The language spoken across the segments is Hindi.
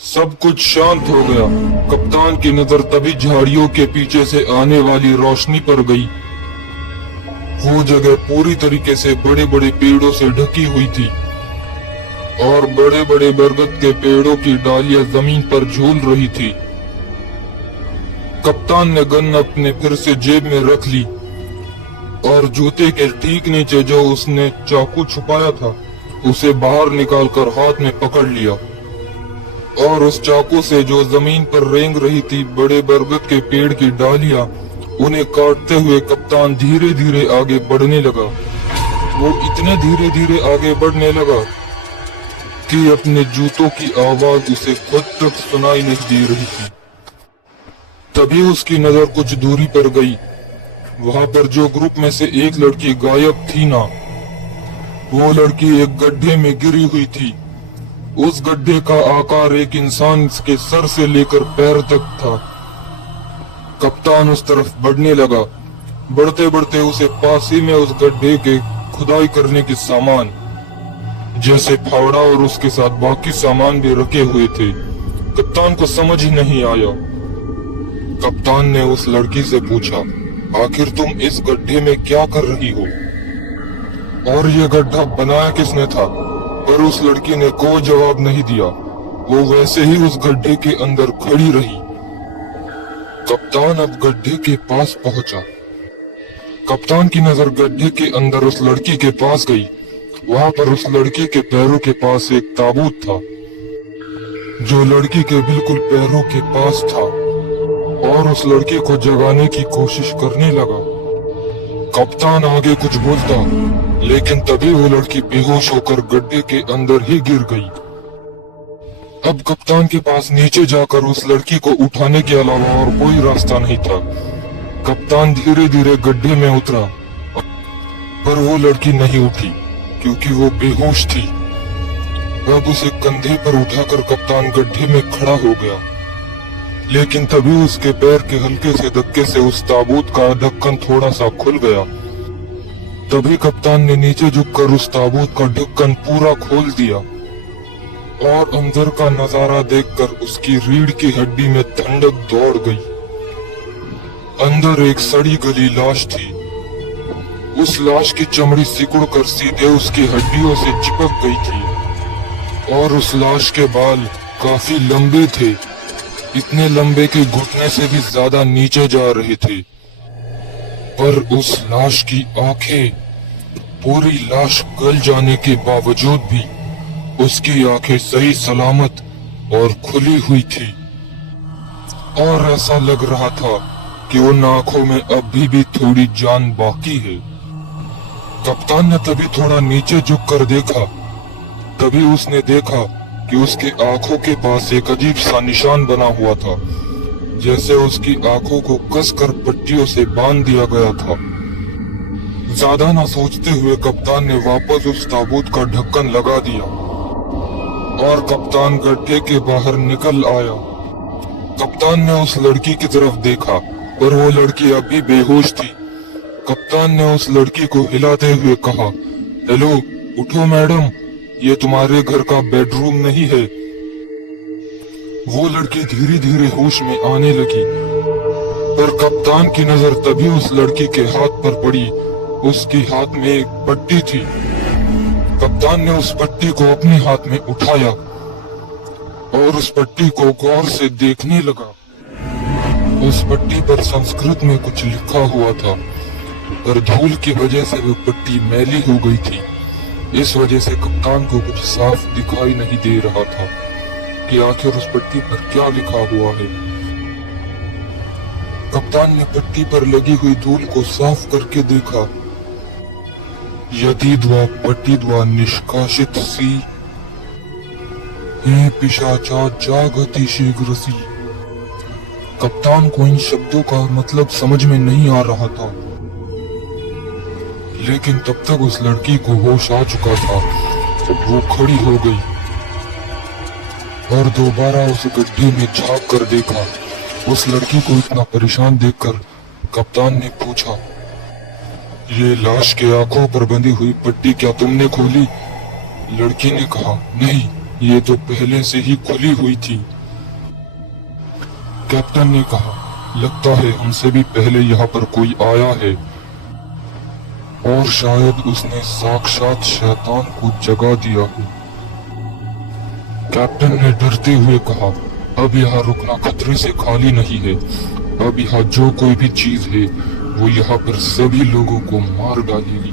सब कुछ शांत हो गया। कप्तान की नजर तभी झाड़ियों के पीछे से आने वाली रोशनी पर गई। वो जगह पूरी तरीके से बड़े बड़े पेड़ों से ढकी हुई थी और बड़े बड़े बरगद के पेड़ों की डालियां जमीन पर झूल रही थी। कप्तान ने गन अपने फिर से जेब में रख ली और जूते के ठीक नीचे जो उसने चाकू छुपाया था उसे बाहर निकालकर हाथ में पकड़ लिया और उस चाकू से जो जमीन पर रेंग रही थी बड़े बरगद के पेड़ की डालियां उन्हें काटते हुए कप्तान धीरे धीरे आगे बढ़ने लगा। वो इतने धीरे धीरे आगे बढ़ने लगा कि अपने जूतों की आवाज उसे खुद तक सुनाई नहीं दे रही थी। तभी उसकी नजर कुछ दूरी पर गई। वहां पर जो ग्रुप में से एक लड़की गायब थी ना, वो लड़की एक गड्ढे में गिरी हुई थी। उस गड्ढे का आकार एक इंसान के सर से लेकर पैर तक था। कप्तान उस तरफ बढ़ने लगा। बढ़ते बढ़ते उसे पास ही में उस गड्ढे के खुदाई करने के सामान जैसे फावड़ा और उसके साथ बाकी सामान भी रखे हुए थे। कप्तान को समझ ही नहीं आया। कप्तान ने उस लड़की से पूछा, आखिर तुम इस गड्ढे में क्या कर रही हो और ये गड्ढा बनाया किसने था? पर उस लड़की ने कोई जवाब नहीं दिया। वो वैसे ही उस गड्ढे के अंदर खड़ी रही। कप्तान अब गड्ढे के पास पहुंचा। कप्तान की नजर गड्ढे के अंदर उस लड़की के पास गई। वहां पर उस लड़की के पैरों के पास एक ताबूत था जो लड़की के बिल्कुल पैरों के पास था और उस लड़की को जगाने की कोशिश करने लगा। कप्तान आगे कुछ बोलता, लेकिन तभी वो लड़की बेहोश होकर गड्ढे के अंदर ही गिर गई। अब कप्तान के पास नीचे जाकर उस लड़की को उठाने के अलावा और कोई रास्ता नहीं था। कप्तान धीरे धीरे गड्ढे में उतरा, पर वो लड़की नहीं उठी क्योंकि वो बेहोश थी। अब उसे कंधे पर उठाकर कप्तान गड्ढे में खड़ा हो गया, लेकिन तभी उसके पैर के हल्के से धक्के से उस ताबूत का ढक्कन थोड़ा सा खुल गया। तभी कप्तान ने नीचे झुककर उस ताबूत का ढक्कन पूरा खोल दिया और अंदर का नजारा देखकर उसकी रीढ़ की हड्डी में ठंडक दौड़ गई। अंदर एक सड़ी गली लाश थी। उस लाश की चमड़ी सिकुड़कर सीधे उसकी हड्डियों से चिपक गई थी और उस लाश के बाल काफी लंबे थे, इतने लंबे कि घुटने से भी ज्यादा नीचे जा रहे थे। पर उस लाश की आंखें, पूरी लाश गल जाने के बावजूद भी उसकी आंखें सही सलामत और खुली हुई थी और ऐसा लग रहा था कि उन आंखों में अभी भी थोड़ी जान बाकी है। कप्तान ने तभी थोड़ा नीचे झुककर देखा। तभी उसने देखा कि उसके आंखों के पास एक अजीब सा निशान बना हुआ था, जैसे उसकी आंखों को कसकर पट्टियों से बांध दिया गया था। ज्यादा न सोचते हुए कप्तान ने वापस उस ताबूत का ढक्कन लगा दिया और कप्तान गड्ढे के बाहर निकल आया। कप्तान ने उस लड़की की तरफ देखा, पर वो लड़की अभी बेहोश थी। कप्तान ने उस लड़की को हिलाते हुए कहा, हेलो, उठो मैडम, ये तुम्हारे घर का बेडरूम नहीं है। वो लड़की धीरे धीरे होश में आने लगी, पर कप्तान की नजर तभी उस लड़की के हाथ पर पड़ी। उसके हाथ में एक पट्टी थी। कप्तान ने उस पट्टी को अपने हाथ में उठाया और उस पट्टी को गौर से देखने लगा। उस पट्टी पर संस्कृत में कुछ लिखा हुआ था, पर धूल की वजह से वो पट्टी मैली हो गई थी। इस वजह से कप्तान को कुछ साफ दिखाई नहीं दे रहा था कि आखिर उस पट्टी पर क्या लिखा हुआ है। कप्तान ने पट्टी पर लगी हुई धूल को साफ करके देखा। यदि पट्टिद्वा निष्कासित सी, हे पिशाचा जागति शीघ्रसी। कप्तान को इन शब्दों का मतलब समझ में नहीं आ रहा था, लेकिन तब तक उस लड़की को होश आ चुका था। वो खड़ी हो गई और दोबारा उस गड्ढे में झांक कर देखा। उस लड़की को इतना परेशान देखकर कप्तान ने पूछा, ये लाश के आंखों पर बंधी हुई पट्टी क्या तुमने खोली? लड़की ने कहा, नहीं, ये तो पहले से ही खुली हुई थी। कैप्टन ने कहा, लगता है हमसे भी पहले यहाँ पर कोई आया है और शायद उसने साक्षात शैतान को जगा दिया है। कैप्टन ने डरते हुए कहा, अब यहाँ रुकना खतरे से खाली नहीं है। अब यहाँ जो कोई भी चीज है वो यहाँ पर सभी लोगों को मार डालेगी।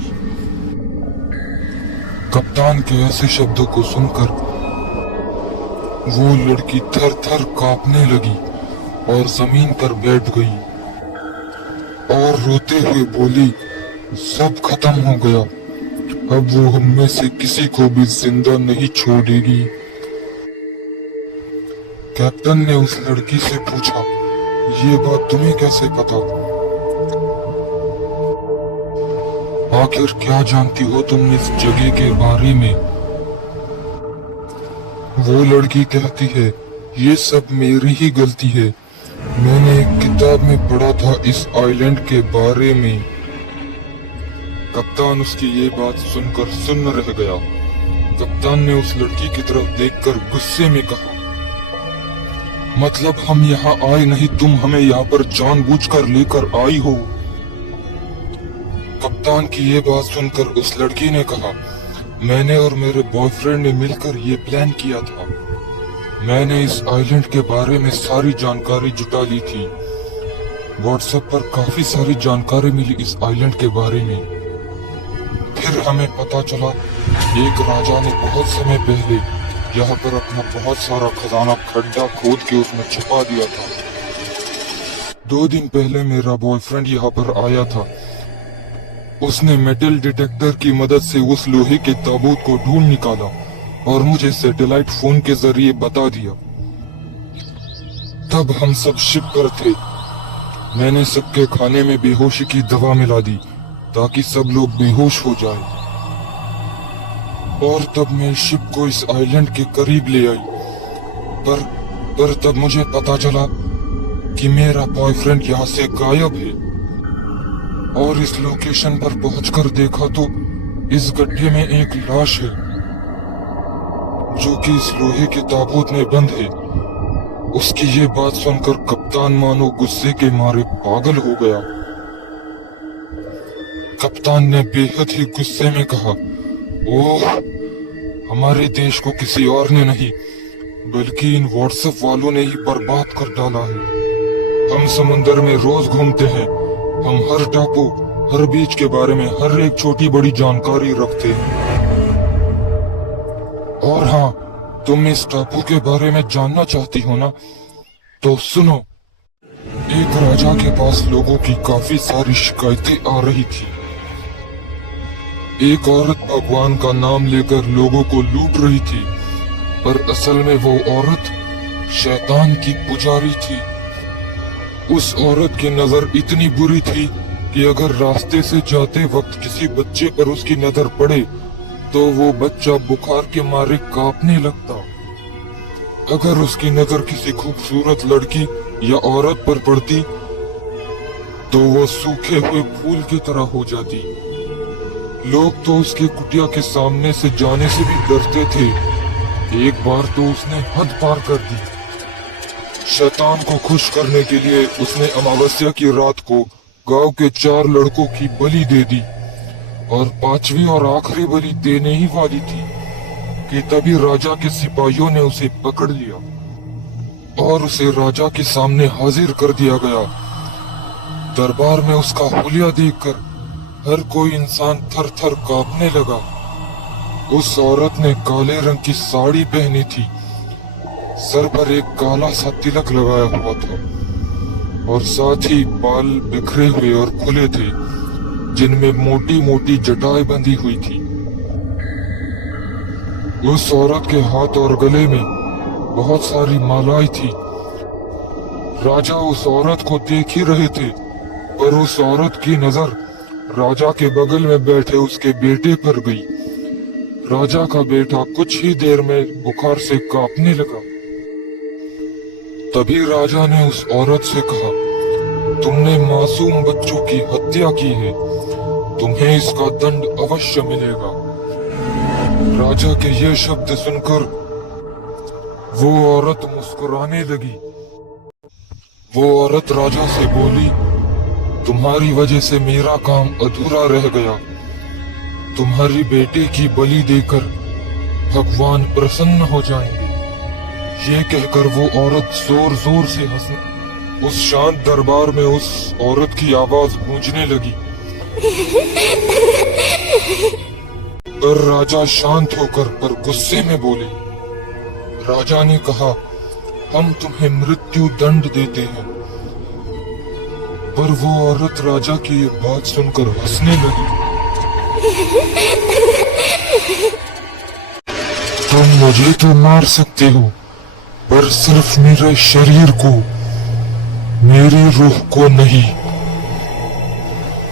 कप्तान के ऐसे शब्दों को सुनकर वो लड़की थर थर कांपने लगी और जमीन पर बैठ गई और रोते हुए बोली, सब खत्म हो गया, अब वो हम में से किसी को भी जिंदा नहीं छोड़ेगी। कैप्टन ने उस लड़की से पूछा, ये बात तुम्हें कैसे पता? आखिर क्या जानती हो तुम इस जगह के बारे में? वो लड़की कहती है, ये सब मेरी ही गलती है। मैंने एक किताब में पढ़ा था इस आइलैंड के बारे में। कप्तान उसकी ये बात सुनकर सुन्न रह गया। कप्तान ने उस लड़की की तरफ देखकर गुस्से में कहा, मतलब हम यहाँ आए नहीं, तुम हमें यहाँ पर जानबूझकर लेकर आई हो। कप्तान की ये बात सुनकर उस लड़की ने कहा, मैंने और मेरे बॉयफ्रेंड ने मिलकर ये प्लान किया था। मैंने इस आइलैंड के बारे में सारी जानकारी जुटा ली थी। व्हाट्सएप पर काफी सारी जानकारी मिली इस आइलैंड के बारे में। फिर हमें पता चला एक राजा ने बहुत समय पहले यहाँ पर अपना बहुत सारा खजाना खड्डा खोद के उसमें छुपा दिया था। 2 दिन पहले मेरा बॉयफ्रेंड यहाँ पर आया था। उसने मेटल डिटेक्टर की मदद से उस लोहे के ताबूत को ढूंढ निकाला और मुझे सैटेलाइट फोन के जरिए बता दिया। तब हम सब शिप पर थे। मैंने सबके खाने में बेहोशी की दवा मिला दी ताकि सब लोग बेहोश हो जाए और तब मैं शिप को इस आइलैंड के करीब ले आई। पर तब मुझे पता चला कि मेरा बॉयफ्रेंड यहाँ से गायब है और इस लोकेशन पर पहुंचकर देखा तो इस गड्ढे में एक लाश है जो कि इस लोहे के ताबूत में बंद है। उसकी ये बात सुनकर कप्तान मानो गुस्से के मारे पागल हो गया। कप्तान ने बेहद ही गुस्से में कहा, ओह, हमारे देश को किसी और ने नहीं बल्कि इन व्हाट्सएप वालों ने ही बर्बाद कर डाला है। हम समुंदर में रोज घूमते हैं, हम हर टापू, हर बीच के बारे में हर एक छोटी बड़ी जानकारी रखते हैं। और हाँ, तुम इस टापू के बारे में जानना चाहती हो ना? तो सुनो। एक राजा के पास लोगों की काफी सारी शिकायतें आ रही थी। एक औरत भगवान का नाम लेकर लोगों को लूट रही थी, पर असल में वो औरत शैतान की पुजारी थी। उस औरत की नजर इतनी बुरी थी कि अगर रास्ते से जाते वक्त किसी बच्चे पर उसकी नजर पड़े तो वो बच्चा बुखार के मारे कांपने लगता। अगर उसकी नजर किसी खूबसूरत लड़की या औरत पर पड़ती तो वो सूखे हुए फूल की तरह हो जाती। लोग तो उसके कुटिया के सामने से जाने से भी डरते थे। एक बार तो उसने हद पार कर दी। शैतान को खुश करने के लिए उसने अमावस्या की रात को गांव के 4 लड़कों की बलि दे दी और 5वीं और आखिरी बलि देने ही वाली थी कि तभी राजा के सिपाहियों ने उसे पकड़ लिया और उसे राजा के सामने हाजिर कर दिया गया। दरबार में उसका हुलिया देखकर हर कोई इंसान थर थर कांपने लगा। उस औरत ने काले रंग की साड़ी पहनी थी, सर पर एक काला सा तिलक लगाया हुआ था और साथ ही बाल बिखरे हुए और खुले थे जिनमें मोटी मोटी जटाएं बंधी हुई थी। उस औरत के हाथ और गले में बहुत सारी मालाएं थी। राजा उस औरत को देख ही रहे थे, पर उस औरत की नजर राजा के बगल में बैठे उसके बेटे पर गई। राजा का बेटा कुछ ही देर में बुखार से कांपने लगा। तभी राजा ने उस औरत से कहा, तुमने मासूम बच्चों की हत्या की है, तुम्हें इसका दंड अवश्य मिलेगा। राजा के ये शब्द सुनकर वो औरत मुस्कुराने लगी। वो औरत राजा से बोली, तुम्हारी वजह से मेरा काम अधूरा रह गया। तुम्हारी बेटे की बलि देकर भगवान प्रसन्न हो जाएंगे। ये कहकर वो औरत जोर जोर से हंसने उस शांत दरबार में उस औरत की आवाज गूंजने लगी। पर राजा शांत होकर पर गुस्से में बोले। राजा ने कहा, हम तुम्हें मृत्यु दंड देते हैं। पर वो औरत राजा की ये बात सुनकर हंसने लगी। तुम मुझे तो मार सकते हो, पर सिर्फ मेरे शरीर को, मेरी रूह को नहीं।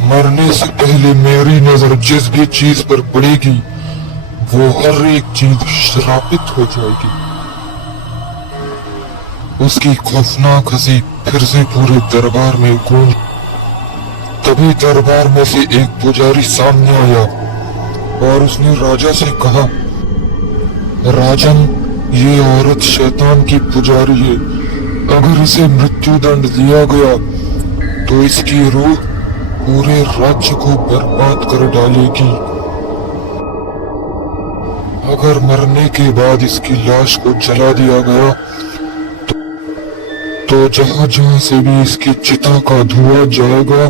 मरने से पहले मेरी नजर जिस भी चीज पर पड़ेगी वो हर एक चीज श्रापित हो जाएगी। उसकी खौफनाक हंसी फिर से पूरे दरबार में गूंज। तभी दरबार में से एक पुजारी सामने आया और उसने राजा से कहा, राजन, ये औरत शैतान की पुजारी है। अगर इसे मृत्यु दंड दिया गया तो इसकी रूह पूरे राज्य को बर्बाद कर डालेगी। अगर मरने के बाद इसकी लाश को जला दिया गया तो जहां जहां से भी इसकी चिता का धुआं जाएगा,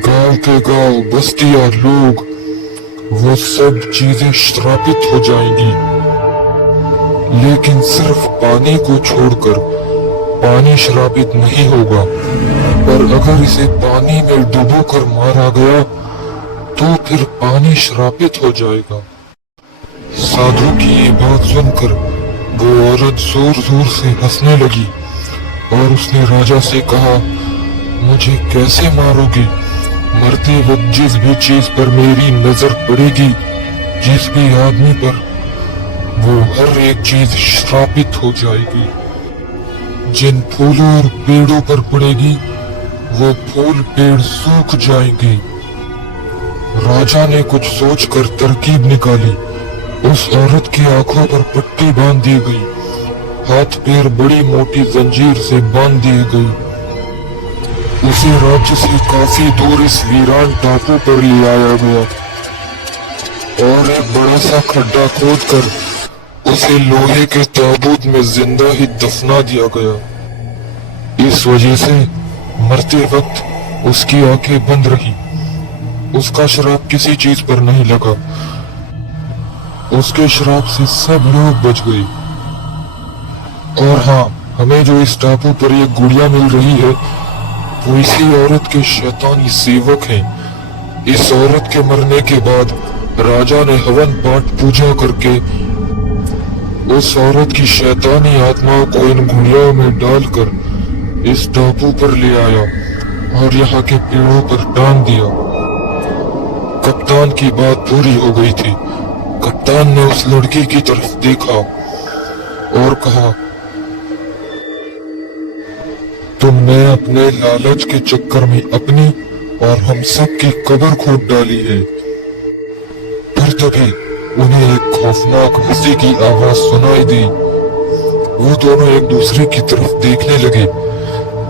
गांव के गांव, बस्ती और लोग, वो सब चीजें श्रापित हो जाएंगी। लेकिन सिर्फ पानी को छोड़कर पानी श्रापित नहीं होगा। पर अगर इसे पानी में डुबोकर मारा गया तो फिर पानी श्रापित हो जाएगा। साधु की ये बात सुनकर वो औरत जोर जोर से हंसने लगी और उसने राजा से कहा, मुझे कैसे मारोगे? मरते वक्त जिस भी चीज पर मेरी नजर पड़ेगी, जिस भी आदमी पर, वो हर एक चीज श्रापित हो जाएगी। जिन फूलों और पेड़ों पर पड़ेगी वो फूल पेड़ सूख जाएंगे। राजा ने कुछ सोचकर तरकीब निकाली। उस औरत की आंखों पर पट्टी बांध दी गई, हाथ पैर बड़ी मोटी जंजीर से बांध दिए गई। उसे राज्य से काफी दूर इस वीरान टापू पर ले आया गया और एक बड़ा सा खड्डा खोदकर उसे लोहे के ताबूत में जिंदा ही दफना दिया गया। इस वजह से मरते वक्त उसकी आंखें बंद रही। उसका श्राप किसी चीज पर नहीं लगा। उसके श्राप से सब लोग बच गए। और हाँ, हमें जो इस टापू पर ये गुड़िया मिल रही है वो इसी औरत के शैतानी सेवक हैं। इस औरत के मरने के बाद राजा ने हवन पाठ पूजा करके उस औरत की शैतानी आत्माओं को इन गुड़ियाओं में डालकर इस टापू पर ले आया और यहाँ के पेड़ों पर टांग दिया। कप्तान की बात पूरी हो गई थी। कप्तान ने उस लड़की की तरफ देखा और कहा, तुमने अपने लालच के चक्कर में अपनी और हम सब की कब्र खोद डाली है। फिर तभी उन्हें एक खौफनाक हंसी की आवाज सुनाई दी। वो दोनों एक दूसरे की तरफ देखने लगे।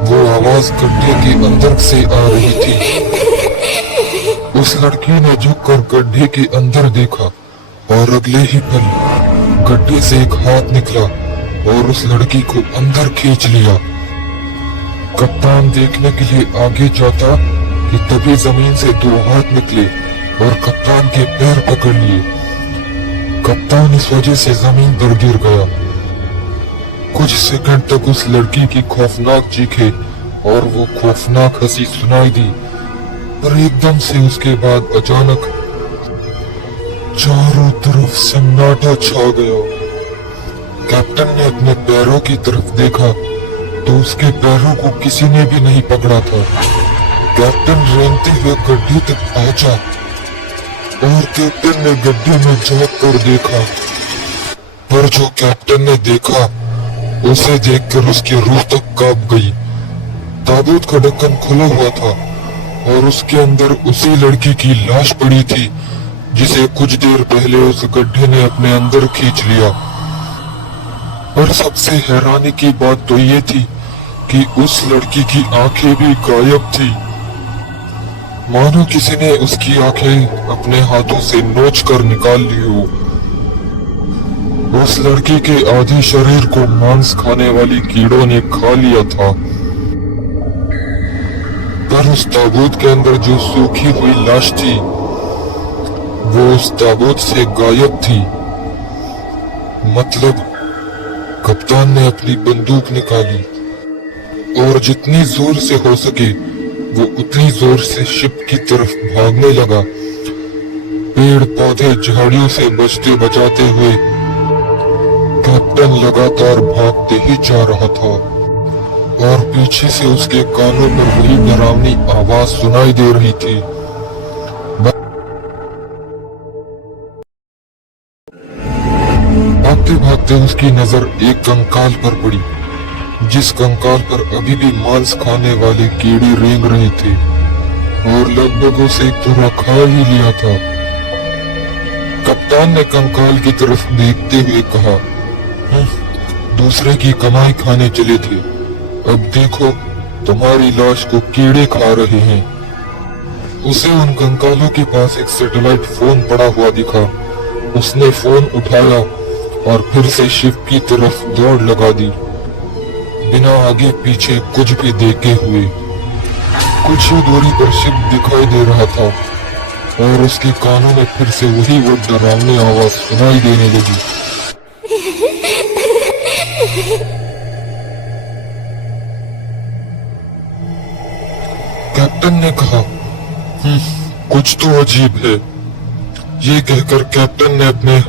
वो आवाज गड्ढे के अंदर से आ रही थी। उस लड़की ने झुककर गड्ढे के अंदर देखा और अगले ही पल गड्ढे से एक हाथ निकला और उस लड़की को अंदर खींच लिया। कप्तान देखने के लिए आगे जाता कि तभी जमीन से दो हाथ निकले और कप्तान के पैर पकड़ लिए। कप्तान इस वजह से जमीन पर गिर गया। कुछ सेकंड तक उस लड़की की खौफनाक चीखें और वो खौफनाक हंसी सुनाई दी। पर एकदम से उसके बाद अचानक चारों तरफ सन्नाटा छा गया। कैप्टन ने अपने पैरों की तरफ देखा तो उसके पैरों को किसी ने भी नहीं पकड़ा था। कैप्टन रेंगते हुए गड्ढे तक पहुंचा और कैप्टन ने गड्ढे में झांक कर देखा। पर जो कैप्टन ने देखा उसे देखकर उसकी रूह तक कांप गई। ताबूत का ढक्कन खुला हुआ था और उसके अंदर उसी लड़की की लाश पड़ी थी जिसे कुछ देर पहले उस गड्ढे ने अपने अंदर खींच लिया। और सबसे हैरानी की बात तो ये थी कि उस लड़की की आंखें भी गायब थी, मानो किसी ने उसकी आंखें अपने हाथों से नोच कर निकाल ली हो। उस लड़की के आधे शरीर को मांस खाने वाली कीड़ों ने खा लिया था, पर उस ताबूत के अंदर जो सूखी हुई लाश थी वो उस ताबूत से गायब थी। मतलब कप्तान ने अपनी बंदूक निकाली और जितनी जोर से हो सके वो उतनी जोर से शिप की तरफ भागने लगा। पेड़ पौधे झाड़ियों से बचते बचाते हुए कैप्टन लगातार भागते ही जा रहा था और पीछे से उसके कानों पर वही डरावनी आवाज सुनाई दे रही थी। भागते भागते उसकी नजर एक कंकाल पर पड़ी, जिस कंकाल पर अभी भी मांस खाने वाले कीड़े रेंग रहे थे और लगभग उसे पूरा खा ही लिया था। कप्तान ने कंकाल की तरफ देखते हुए कहा, दूसरे की कमाई खाने चले थे, अब देखो तुम्हारी लाश को कीड़े खा रहे हैं। उसे उन कंकालों के पास एक सैटेलाइट फोन पड़ा हुआ दिखा। उसने फोन उठाया और फिर से शिप की तरफ दौड़ लगा दी, बिना आगे पीछे कुछ भी देखे हुए। कुछ ही दूरी पर शिप दिखाई दे रहा था और उसके कानों में फिर से वही वो डरावनी आवाज सुनाई देने लगी। कैप्टन ने कहा, कुछ तो अजीब है। ये कहकर कैप्टन ने अपने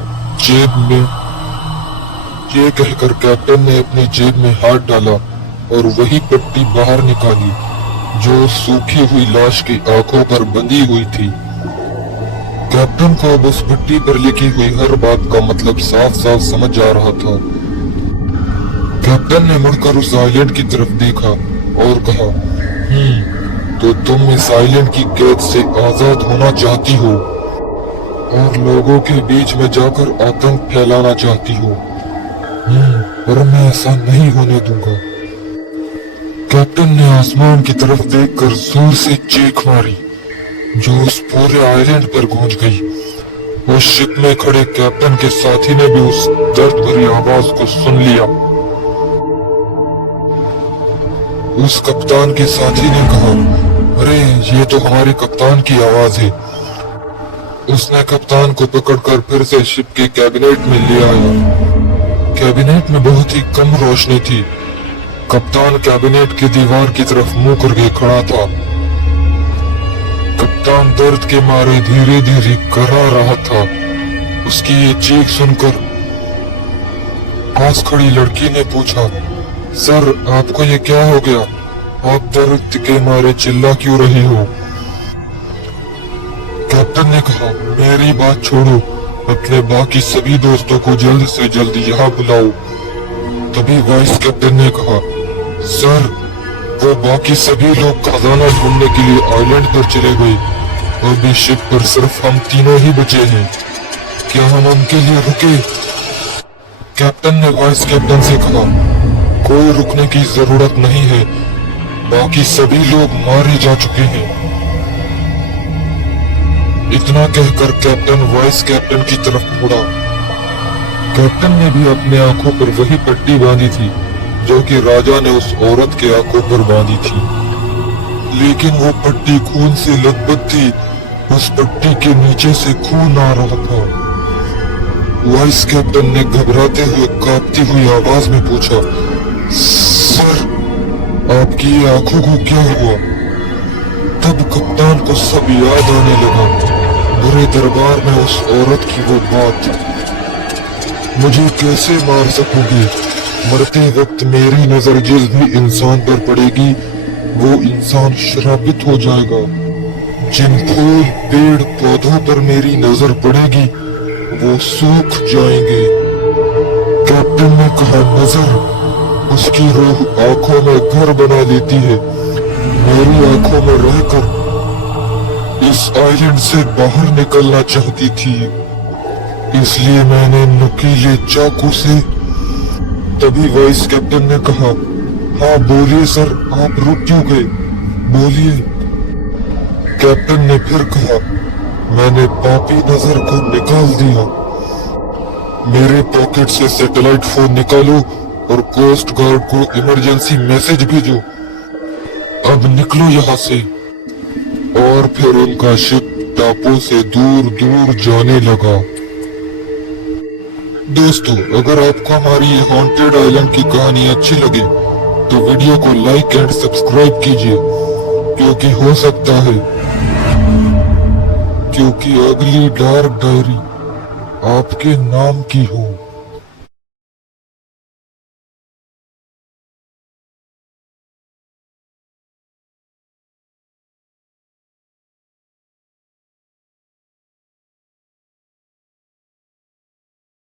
जेब में हाथ डाला और वही पट्टी बाहर निकाली जो सूखी हुई लाश की आंखों पर बंधी हुई थी। कैप्टन को अब उस पट्टी पर लिखी हुई हर बात का मतलब साफ साफ समझ आ रहा था। कैप्टन ने मुड़कर उस आइलैंड की तरफ देखा और कहा, तो तुम इस आइलैंड की कैद से आजाद होना चाहती हो और लोगों के बीच में जाकर आतंक फैलाना चाहती हो, पर मैं ऐसा नहीं होने दूंगा। कैप्टन ने आसमान की तरफ देखकर जोर से चीख मारी जो उस पूरे आइलैंड पर गूंज गई। उस शिप में खड़े कैप्टन के साथी ने भी उस दर्द भरी आवाज को सुन लिया। उस कप्तान के साथी ने कहा, अरे ये तो हमारे कप्तान की आवाज है। उसने कप्तान को पकड़कर फिर से शिप के कैबिनेट में ले आया। कैबिनेट में बहुत ही कम रोशनी थी। कप्तान कैबिनेट की दीवार की तरफ मुंह करके खड़ा था। कप्तान दर्द के मारे धीरे धीरे करा रहा था। उसकी ये चीख सुनकर पास खड़ी लड़की ने पूछा, सर आपको ये क्या हो गया? आप दर्द के मारे चिल्ला क्यों रही हो? कैप्टन ने कहा, मेरी बात छोड़ो, अपने बाकी सभी दोस्तों को जल्द से जल्द यहाँ बुलाओ। तभी वाइस कैप्टन ने कहा, सर वो बाकी सभी लोग खजाना ढूंढने के लिए आइलैंड पर चले गए। अभी शिप पर सिर्फ हम तीनों ही बचे हैं, क्या हम उनके लिए रुके? कैप्टन ने वाइस कैप्टन से कहा, कोई रुकने की जरूरत नहीं है, बाकी सभी लोग मारे जा चुके हैं। इतना कहकर कैप्टन वाइस कैप्टन की तरफ मुड़ा। कैप्टन ने भी अपने आंखों पर वही पट्टी बांधी थी जो कि राजा ने उस औरत के आंखों पर बांधी थी, लेकिन वो पट्टी खून से लथपथ थी। उस पट्टी के नीचे से खून आ रहा था। वाइस कैप्टन ने घबराते हुए कांपती हुई आवाज में पूछा, सर आपकी आंखों को क्या हुआ? तब कप्तान को सब याद आने लगा। बुरे दरबार में उस औरत की वो बात, मुझे कैसे मार सकोगे? मरते वक्त मेरी नजर जिस भी इंसान पर पड़ेगी वो इंसान श्रापित हो जाएगा। जिन फूल पेड़ पौधों पर मेरी नजर पड़ेगी वो सूख जाएंगे। कैप्टन ने कहा, नजर उसकी रूह आंखों में घर बना लेती है। मेरी आंखों में रहकर इस आइलैंड से बाहर निकलना चाहती थी, इसलिए मैंने नुकीले चाकू से तभी वाइस कैप्टन ने कहा, हाँ बोलिए सर, आप रुक क्यों गए, बोलिए। कैप्टन ने फिर कहा, मैंने पापी नजर को निकाल दिया। मेरे पॉकेट से सैटेलाइट फोन निकालो और कोस्ट गार्ड को इमरजेंसी मैसेज भेजो। अब निकलो यहाँ से। और फिर उनका शिप टापू से दूर दूर जाने लगा। दोस्तों, अगर आपको हमारी ये हॉन्टेड आइलैंड की कहानी अच्छी लगे तो वीडियो को लाइक एंड सब्सक्राइब कीजिए, क्योंकि हो सकता है क्योंकि अगली डार्क डायरी आपके नाम की हो।